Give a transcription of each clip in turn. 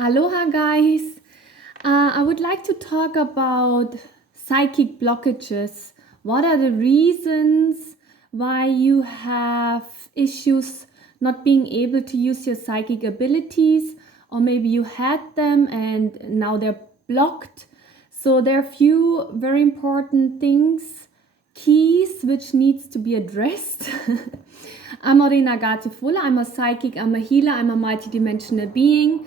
Aloha, guys. I would like to talk about psychic blockages. What are the reasons why you have issues not being able to use your psychic abilities, or maybe you had them and now they're blocked? So there are a few very important things, keys which needs to be addressed. I'm Marina Gatifula. I'm a psychic, I'm a healer, I'm a multidimensional being.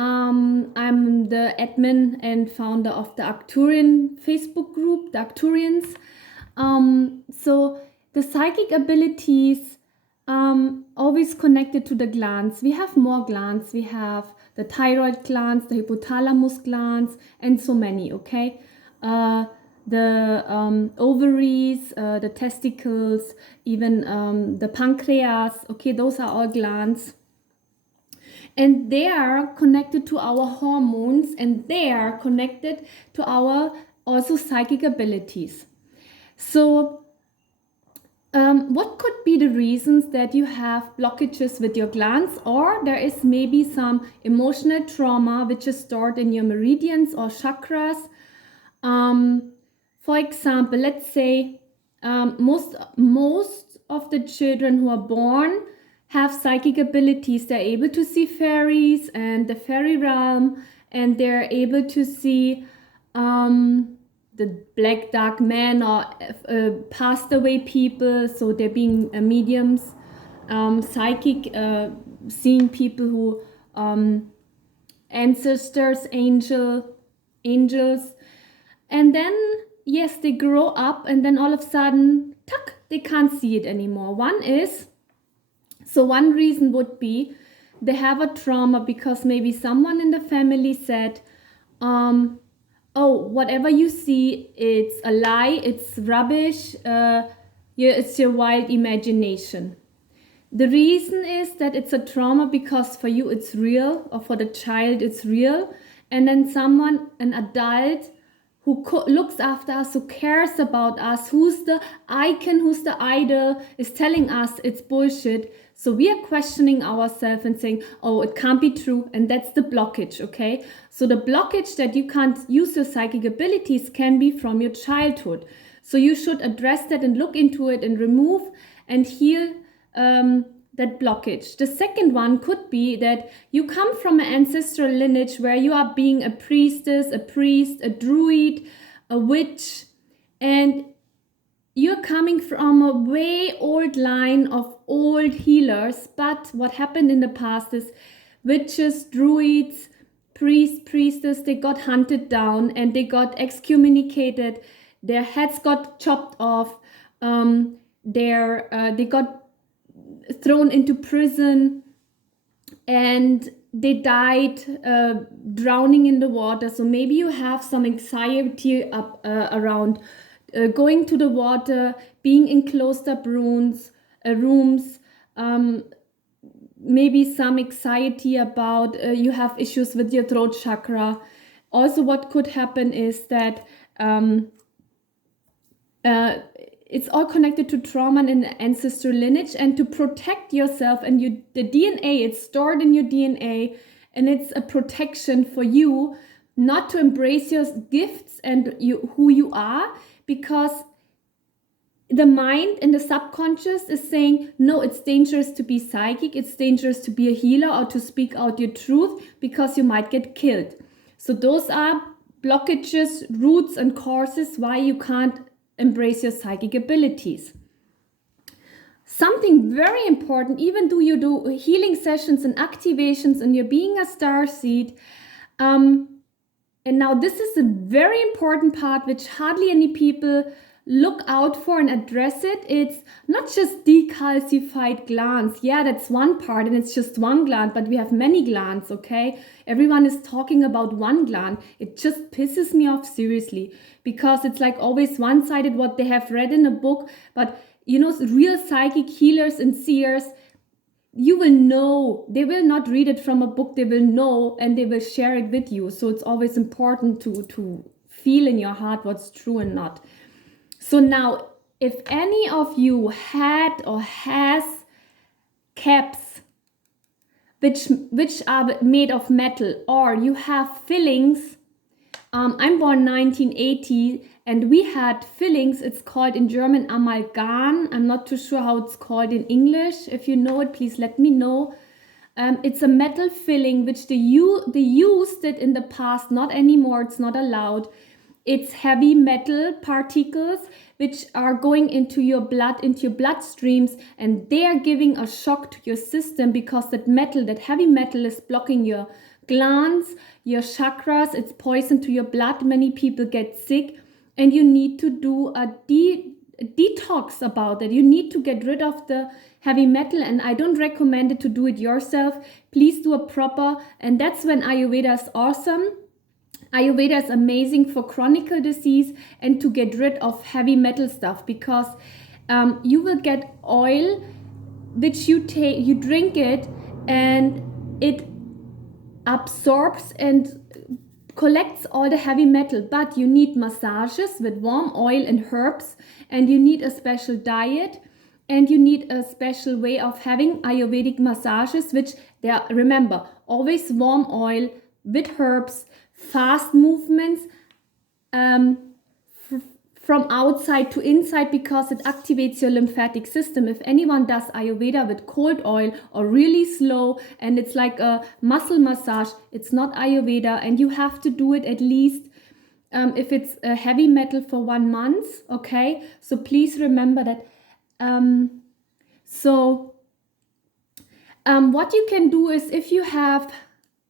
I'm the admin and founder of the Arcturian Facebook group, the Arcturians. So the psychic abilities always connected to the glands. We have more glands. We have the thyroid glands, the hypothalamus glands, and so many. Okay, the ovaries, the testicles, even the pancreas. Okay, those are all glands, and they are connected to our hormones, and they are connected to our also psychic abilities. So what could be the reasons that you have blockages with your glands, or there is maybe some emotional trauma which is stored in your meridians or chakras? For example, let's say most of the children who are born have psychic abilities. They're able to see fairies and the fairy realm, and they're able to see the black dark man or passed away people. So they're being mediums, psychic, seeing people who ancestors, angels, and then yes, they grow up, and then all of a sudden, tuck, they can't see it anymore. One reason would be they have a trauma because maybe someone in the family said, oh, whatever you see, it's a lie, it's rubbish, it's your wild imagination. The reason is that it's a trauma because for you it's real, or for the child it's real, and then someone, an adult, who looks after us, who cares about us, who's the icon, who's the idol, is telling us it's bullshit. So we are questioning ourselves and saying, oh, it can't be true. And that's the blockage, okay? So the blockage that you can't use your psychic abilities can be from your childhood. So you should address that and look into it and remove and heal that blockage. The second one could be that you come from an ancestral lineage where you are being a priestess, a priest, a druid, a witch, and you're coming from a way old line of old healers. But what happened in the past is witches, druids, priests, priestess, they got hunted down and they got excommunicated. Their heads got chopped off. They got thrown into prison, and they died drowning in the water. So maybe you have some anxiety around going to the water, being in closed up rooms, maybe some anxiety about you have issues with your throat chakra. Also, what could happen is that it's all connected to trauma and ancestral lineage, and to protect yourself and the DNA, it's stored in your DNA, and it's a protection for you not to embrace your gifts and who you are, because the mind and the subconscious is saying, no, it's dangerous to be psychic, it's dangerous to be a healer or to speak out your truth because you might get killed. So those are blockages, roots, and causes why you can't embrace your psychic abilities. Something very important, even though you do healing sessions and activations and you're being a starseed, and now this is a very important part which hardly any people look out for and address it. It's not just decalcified glands. Yeah, that's one part, and it's just one gland, but we have many glands, okay? Everyone is talking about one gland. It just pisses me off, seriously, because it's like always one-sided what they have read in a book. But you know, real psychic healers and seers, you will know. They will not read it from a book. They will know, and they will share it with you. So it's always important to feel in your heart what's true and not. So now, if any of you had or has caps which are made of metal, or you have fillings. I'm born 1980 and we had fillings. It's called in German Amalgam. I'm not too sure how it's called in English. If you know it, please let me know. It's a metal filling which they used it in the past, not anymore, it's not allowed. It's heavy metal particles which are going into your blood, into your bloodstreams, and they are giving a shock to your system because that metal, that heavy metal, is blocking your glands, your chakras. It's poison to your blood. Many people get sick, and you need to do a detox about it. You need to get rid of the heavy metal, and I don't recommend it to do it yourself. Please do a proper, and that's when Ayurveda is awesome. Ayurveda is amazing for chronic disease and to get rid of heavy metal stuff, because you will get oil which you drink it, and it absorbs and collects all the heavy metal. But you need massages with warm oil and herbs, and you need a special diet, and you need a special way of having Ayurvedic massages, which they are, remember, always warm oil with herbs, fast movements, from outside to inside, because it activates your lymphatic system. If anyone does Ayurveda with cold oil or really slow and it's like a muscle massage, it's not Ayurveda, and you have to do it at least if it's a heavy metal for 1 month. Okay, so please remember that. What you can do is, if you have,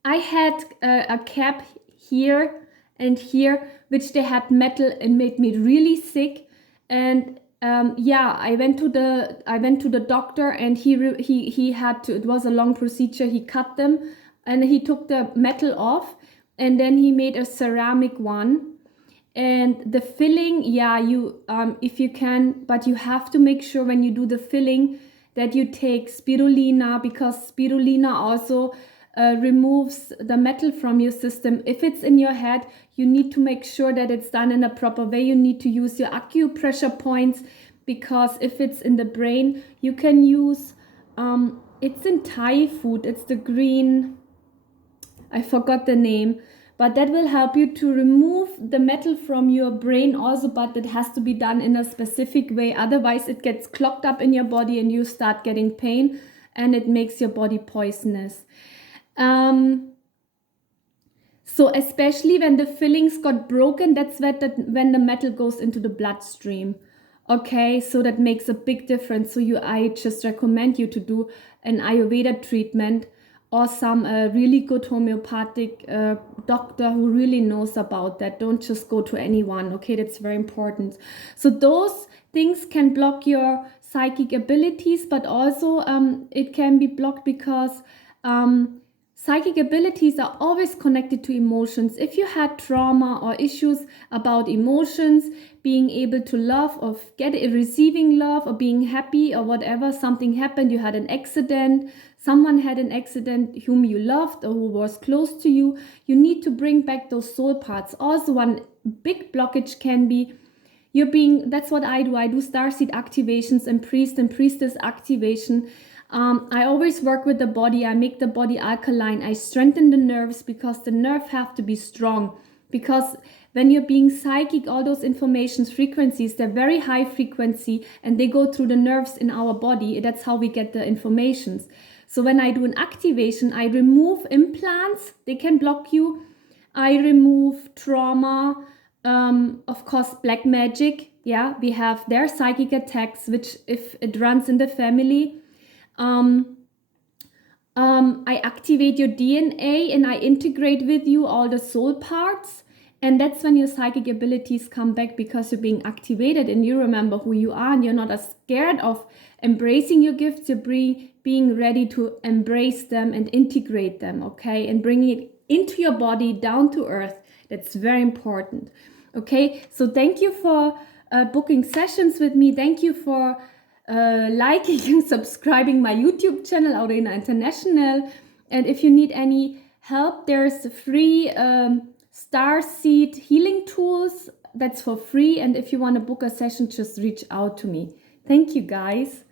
I had a cap here and here which they had metal, and made me really sick. And I went to the doctor, and he had to, it was a long procedure. He cut them and he took the metal off, and then he made a ceramic one. And the filling, you if you can, but you have to make sure when you do the filling that you take spirulina, because spirulina also removes the metal from your system. If it's in your head, you need to make sure that it's done in a proper way. You need to use your acupressure points, because if it's in the brain, you can use, it's in Thai food, it's the green, I forgot the name, but that will help you to remove the metal from your brain also, but it has to be done in a specific way. Otherwise it gets clogged up in your body and you start getting pain, and it makes your body poisonous. So especially when the fillings got broken, that's when the metal goes into the bloodstream. Okay, so that makes a big difference. So I just recommend you to do an Ayurveda treatment, or some really good homeopathic doctor who really knows about that. Don't just go to anyone. Okay, that's very important. So those things can block your psychic abilities, but also it can be blocked because psychic abilities are always connected to emotions. If you had trauma or issues about emotions, being able to love or receiving love or being happy or whatever, something happened, you had an accident, someone had an accident whom you loved or who was close to you, you need to bring back those soul parts. Also, one big blockage can be that's what I do. I do starseed activations and priest and priestess activation. I always work with the body. I make the body alkaline. I strengthen the nerves, because the nerves have to be strong. Because when you're being psychic, all those informations, frequencies, they're very high frequency, and they go through the nerves in our body. That's how we get the informations. So when I do an activation, I remove implants. They can block you. I remove trauma. Of course, black magic. Yeah, we have their psychic attacks, which if it runs in the family. I activate your DNA, and I integrate with you all the soul parts, and that's when your psychic abilities come back, because you're being activated and you remember who you are, and you're not as scared of embracing your gifts. You're being ready to embrace them and integrate them, okay, and bring it into your body, down to earth. That's very important. Okay, so thank you for booking sessions with me. Thank you for liking and subscribing my YouTube channel, Aurena International. And if you need any help, there's free starseed healing tools. That's for free. And if you want to book a session, just reach out to me. Thank you, guys.